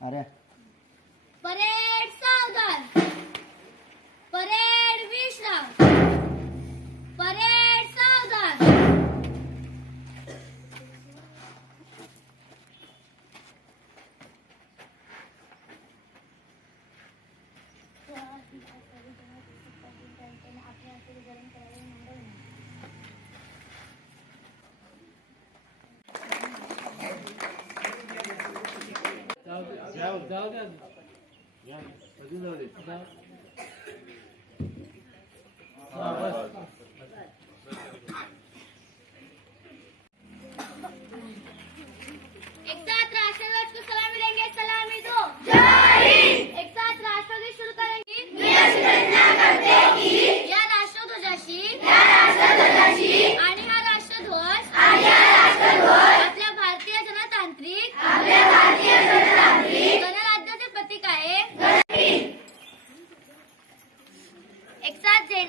અરે પરેડ સાવધાન जाऊ जाऊ द्या या, कधी जाऊ दे. जा. हा, बस.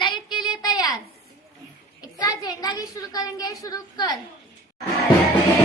लड़ाई के लिए तैयार. एक साथ झंडा शुरू करेंगे शुरू कर.